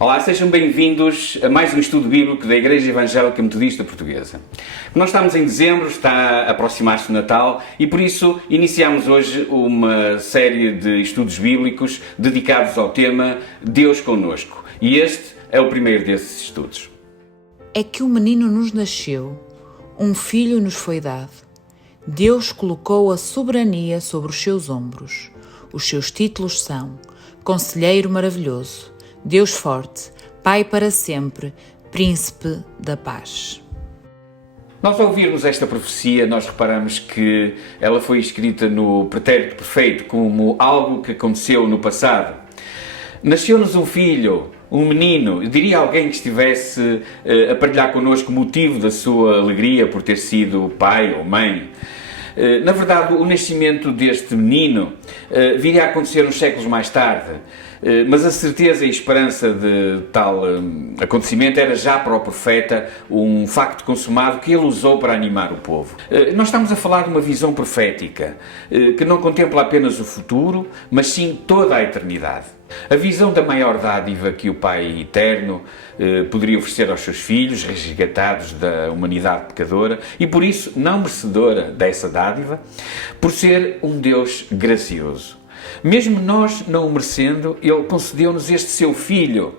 Olá, sejam bem-vindos a mais um estudo bíblico da Igreja Evangélica Metodista Portuguesa. Nós estamos em dezembro, está a aproximar-se o Natal e por isso iniciamos hoje uma série de estudos bíblicos dedicados ao tema Deus Connosco. E este é o primeiro desses estudos. É que um menino nos nasceu, um filho nos foi dado. Deus colocou a soberania sobre os seus ombros. Os seus títulos são Conselheiro Maravilhoso, Deus Forte, Pai para sempre, Príncipe da Paz. Nós, ao ouvirmos esta profecia, nós reparamos que ela foi escrita no pretérito perfeito, como algo que aconteceu no passado. Nasceu-nos um filho, um menino, eu diria alguém que estivesse a partilhar connosco o motivo da sua alegria por ter sido pai ou mãe. Na verdade, o nascimento deste menino viria a acontecer uns séculos mais tarde, mas a certeza e esperança de tal acontecimento era já para o profeta um facto consumado que ele usou para animar o povo. Nós estamos a falar de uma visão profética, que não contempla apenas o futuro, mas sim toda a eternidade. A visão da maior dádiva que o Pai Eterno poderia oferecer aos seus filhos, resgatados da humanidade pecadora, e por isso não merecedora dessa dádiva, por ser um Deus gracioso. Mesmo nós não o merecendo, Ele concedeu-nos este seu Filho,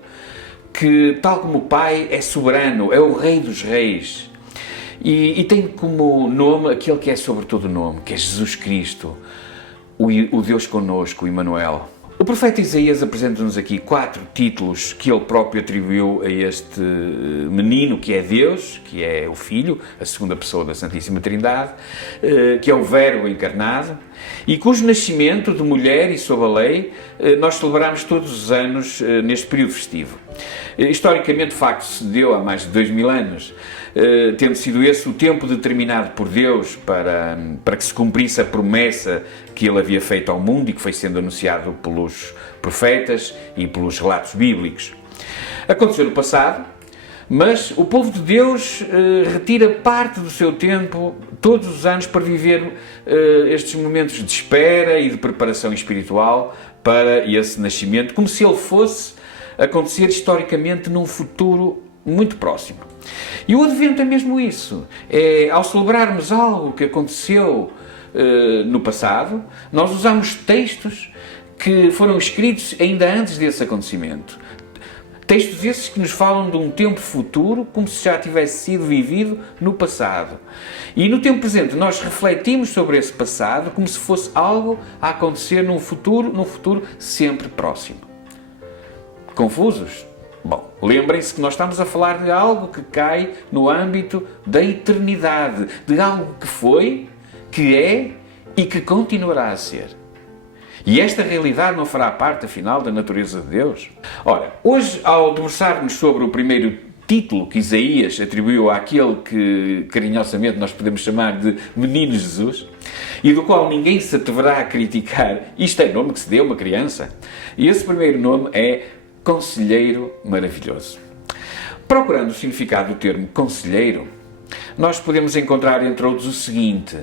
que, tal como o Pai, é soberano, é o Rei dos Reis, e tem como nome aquele que é sobre todo nome, que é Jesus Cristo, o Deus connosco, o Emmanuel. O profeta Isaías apresenta-nos aqui 4 títulos que ele próprio atribuiu a este menino que é Deus, que é o Filho, a segunda pessoa da Santíssima Trindade, que é o Verbo encarnado, e cujo nascimento de mulher e sob a lei nós celebramos todos os anos neste período festivo. Historicamente, de facto, se deu há mais de 2000 anos, tendo sido esse o tempo determinado por Deus para que se cumprisse a promessa que Ele havia feito ao mundo e que foi sendo anunciado pelos profetas e pelos relatos bíblicos. Aconteceu no passado, mas o povo de Deus retira parte do seu tempo, todos os anos, para viver estes momentos de espera e de preparação espiritual para esse nascimento, como se ele fosse acontecer historicamente num futuro muito próximo. E o Advento é mesmo isso. Ao celebrarmos algo que aconteceu no passado, nós usamos textos que foram escritos ainda antes desse acontecimento. Textos esses que nos falam de um tempo futuro, como se já tivesse sido vivido no passado. E no tempo presente nós refletimos sobre esse passado como se fosse algo a acontecer num futuro sempre próximo. Confusos? Bom, lembrem-se que nós estamos a falar de algo que cai no âmbito da eternidade, de algo que foi, que é e que continuará a ser. E esta realidade não fará parte, afinal, da natureza de Deus? Ora, hoje, ao debruçarmos sobre o primeiro título que Isaías atribuiu àquele que, carinhosamente, nós podemos chamar de Menino Jesus, e do qual ninguém se atreverá a criticar, isto é nome que se deu a uma criança, e esse primeiro nome é Conselheiro Maravilhoso. Procurando o significado do termo conselheiro, nós podemos encontrar, entre outros, o seguinte: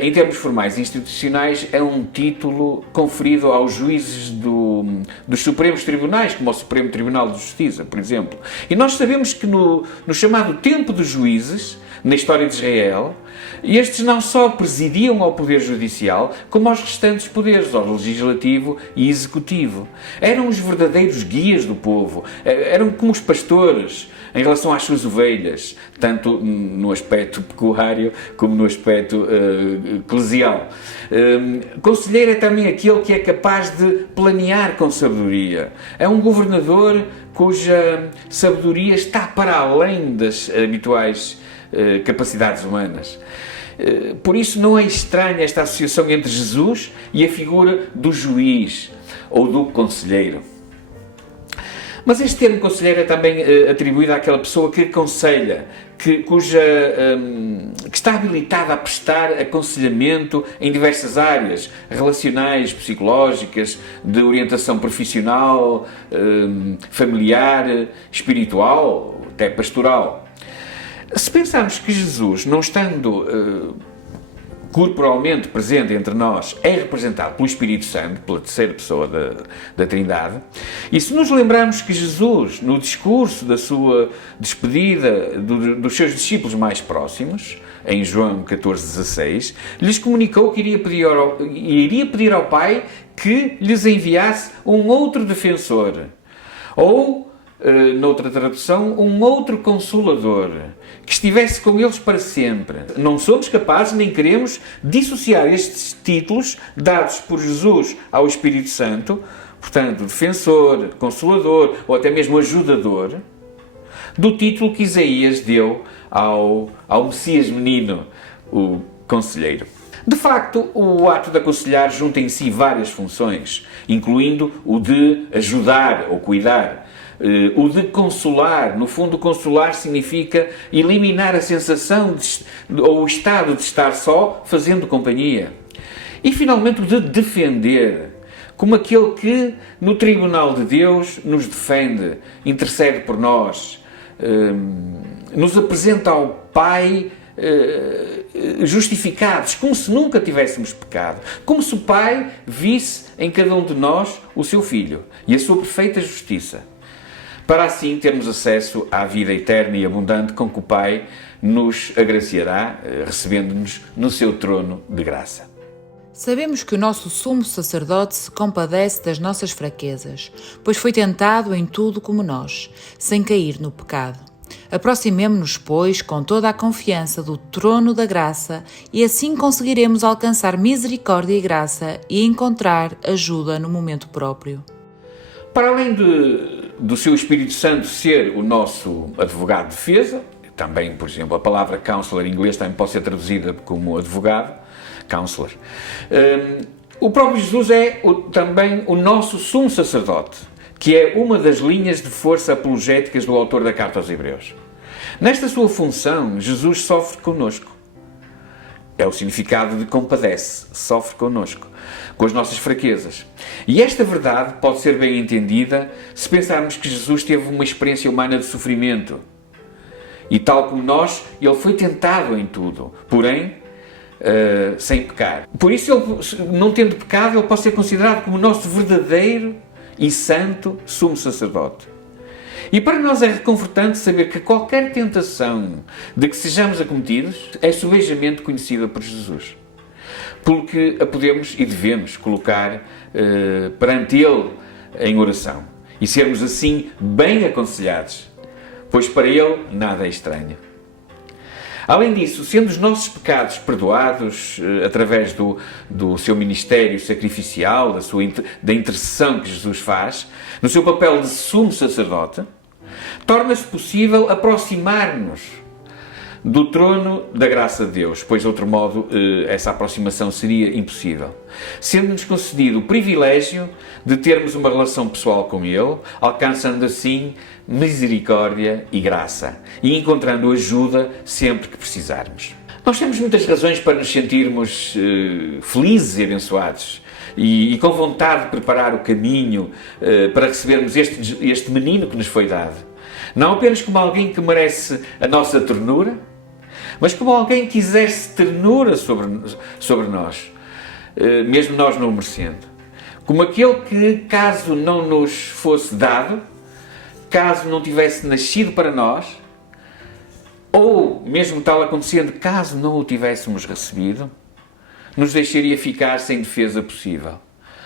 em termos formais e institucionais, é um título conferido aos juízes dos Supremos Tribunais, como ao Supremo Tribunal de Justiça, por exemplo. E nós sabemos que no chamado tempo dos juízes, na história de Israel, estes não só presidiam ao poder judicial, como aos restantes poderes, ao legislativo e executivo. Eram os verdadeiros guias do povo, eram como os pastores em relação às suas ovelhas, tanto no aspecto pecuário como no aspecto eclesial. Conselheiro é também aquele que é capaz de planear com sabedoria. É um governador cuja sabedoria está para além das habituais capacidades humanas. Por isso não é estranha esta associação entre Jesus e a figura do juiz ou do conselheiro. Mas este termo conselheiro é também atribuído àquela pessoa que aconselha, que está habilitada a prestar aconselhamento em diversas áreas, relacionais, psicológicas, de orientação profissional, familiar, espiritual, até pastoral. Se pensarmos que Jesus, não estando corporalmente presente entre nós, é representado pelo Espírito Santo, pela terceira pessoa da Trindade. E se nos lembrarmos que Jesus, no discurso da sua despedida dos seus discípulos mais próximos, em João 14,16, lhes comunicou que iria pedir ao Pai que lhes enviasse um outro defensor, ou, noutra tradução, um outro consolador, que estivesse com eles para sempre. Não somos capazes, nem queremos, dissociar estes títulos dados por Jesus ao Espírito Santo, portanto, defensor, consolador, ou até mesmo ajudador, do título que Isaías deu ao Messias menino, o Conselheiro. De facto, o ato de aconselhar junta em si várias funções, incluindo o de ajudar ou cuidar, o de consolar. No fundo, consolar significa eliminar a sensação ou o estado de estar só, fazendo companhia. E, finalmente, o de defender, como aquele que, no tribunal de Deus, nos defende, intercede por nós, nos apresenta ao Pai justificados, como se nunca tivéssemos pecado, como se o Pai visse em cada um de nós o seu Filho e a sua perfeita justiça, para assim termos acesso à vida eterna e abundante com que o Pai nos agraciará, recebendo-nos no seu trono de graça. Sabemos que o nosso sumo sacerdote se compadece das nossas fraquezas, pois foi tentado em tudo como nós, sem cair no pecado. Aproximemo-nos, pois, com toda a confiança do trono da graça e assim conseguiremos alcançar misericórdia e graça e encontrar ajuda no momento próprio. Para além do seu Espírito Santo ser o nosso advogado de defesa, também, por exemplo, a palavra counselor em inglês também pode ser traduzida como advogado, counselor, o próprio Jesus é também o nosso sumo sacerdote, que é uma das linhas de força apologéticas do autor da Carta aos Hebreus. Nesta sua função, Jesus sofre connosco. É o significado de compadece, sofre connosco, com as nossas fraquezas. E esta verdade pode ser bem entendida se pensarmos que Jesus teve uma experiência humana de sofrimento. E tal como nós, ele foi tentado em tudo, porém, sem pecar. Por isso, ele, não tendo pecado, ele pode ser considerado como o nosso verdadeiro e santo sumo sacerdote. E para nós é reconfortante saber que qualquer tentação de que sejamos acometidos é subejamente conhecida por Jesus. Porque a podemos e devemos colocar perante Ele em oração. E sermos assim bem aconselhados, pois para Ele nada é estranho. Além disso, sendo os nossos pecados perdoados através do seu ministério sacrificial, da intercessão que Jesus faz, no seu papel de sumo sacerdote, torna-se possível aproximar-nos do trono da graça de Deus, pois de outro modo essa aproximação seria impossível. Sendo-nos concedido o privilégio de termos uma relação pessoal com Ele, alcançando assim misericórdia e graça e encontrando ajuda sempre que precisarmos. Nós temos muitas razões para nos sentirmos felizes e abençoados e com vontade de preparar o caminho para recebermos este menino que nos foi dado. Não apenas como alguém que merece a nossa ternura, mas como alguém que exerce ternura sobre nós, mesmo nós não o merecendo. Como aquele que, caso não nos fosse dado, caso não tivesse nascido para nós, ou, mesmo tal acontecendo, caso não o tivéssemos recebido, nos deixaria ficar sem defesa possível,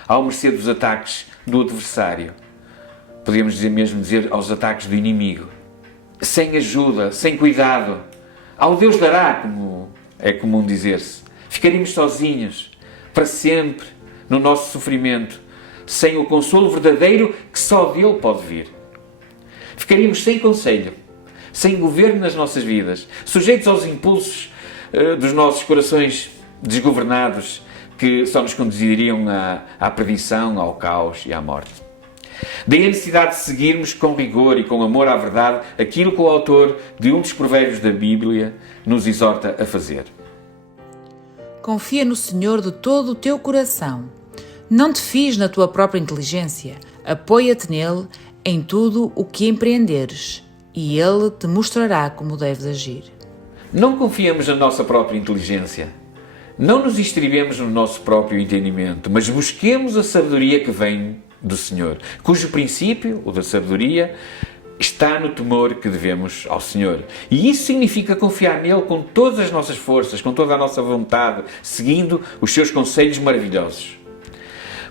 ao mercê dos ataques do adversário. Podemos dizer aos ataques do inimigo. Sem ajuda, sem cuidado. Ao Deus dará, como é comum dizer-se. Ficaríamos sozinhos, para sempre, no nosso sofrimento, sem o consolo verdadeiro que só dele pode vir. Ficaríamos sem conselho, sem governo nas nossas vidas, sujeitos aos impulsos dos nossos corações desgovernados, que só nos conduziriam à perdição, ao caos e à morte. Daí a necessidade de seguirmos com rigor e com amor à verdade aquilo que o autor de um dos provérbios da Bíblia nos exorta a fazer. Confia no Senhor de todo o teu coração. Não te fies na tua própria inteligência. Apoia-te nele em tudo o que empreenderes, e ele te mostrará como deves agir. Não confiamos na nossa própria inteligência. Não nos estribemos no nosso próprio entendimento, mas busquemos a sabedoria que vem do Senhor, cujo princípio, o da sabedoria, está no temor que devemos ao Senhor. E isso significa confiar nele com todas as nossas forças, com toda a nossa vontade, seguindo os seus conselhos maravilhosos.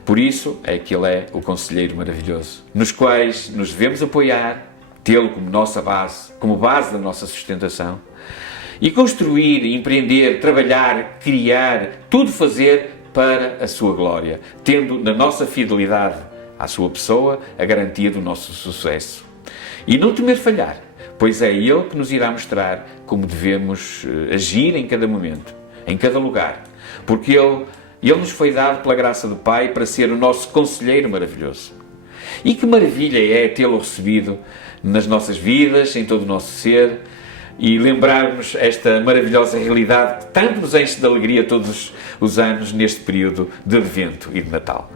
Por isso é que ele é o conselheiro maravilhoso, nos quais nos devemos apoiar, tê-lo como nossa base, como base da nossa sustentação, e construir, empreender, trabalhar, criar, tudo fazer para a sua glória, tendo na nossa fidelidade à sua pessoa a garantia do nosso sucesso. E não temer falhar, pois é Ele que nos irá mostrar como devemos agir em cada momento, em cada lugar, porque Ele nos foi dado pela graça do Pai para ser o nosso conselheiro maravilhoso. E que maravilha é tê-lo recebido nas nossas vidas, em todo o nosso ser, e lembrarmos esta maravilhosa realidade que tanto nos enche de alegria todos os anos neste período de Advento e de Natal.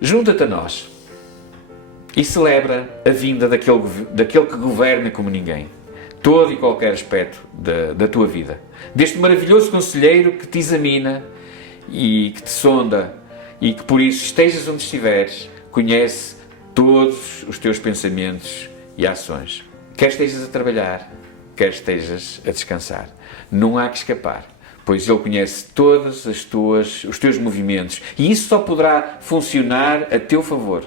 Junta-te a nós e celebra a vinda daquele que governa como ninguém, todo e qualquer aspecto da tua vida. Deste maravilhoso conselheiro que te examina e que te sonda e que por isso, estejas onde estiveres, conhece todos os teus pensamentos e ações. Quer estejas a trabalhar, quer estejas a descansar. Não há que escapar, pois Ele conhece todos os teus movimentos e isso só poderá funcionar a teu favor.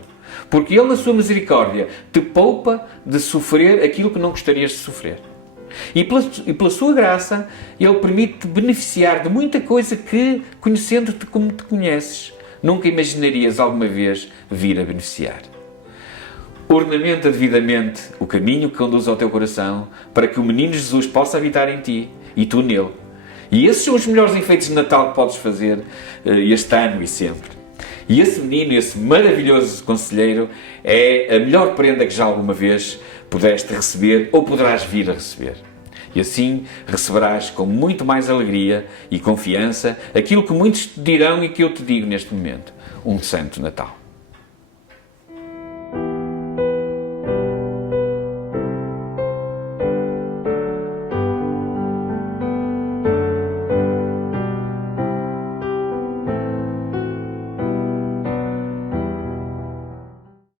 Porque Ele, na sua misericórdia, te poupa de sofrer aquilo que não gostarias de sofrer. E pela sua graça, Ele permite-te beneficiar de muita coisa que, conhecendo-te como te conheces, nunca imaginarias alguma vez vir a beneficiar. Ornamenta devidamente o caminho que conduz ao teu coração para que o menino Jesus possa habitar em ti e tu nele. E esses são os melhores enfeites de Natal que podes fazer este ano e sempre. E esse menino, esse maravilhoso conselheiro, é a melhor prenda que já alguma vez pudeste receber ou poderás vir a receber. E assim receberás com muito mais alegria e confiança aquilo que muitos te dirão e que eu te digo neste momento: um Santo Natal.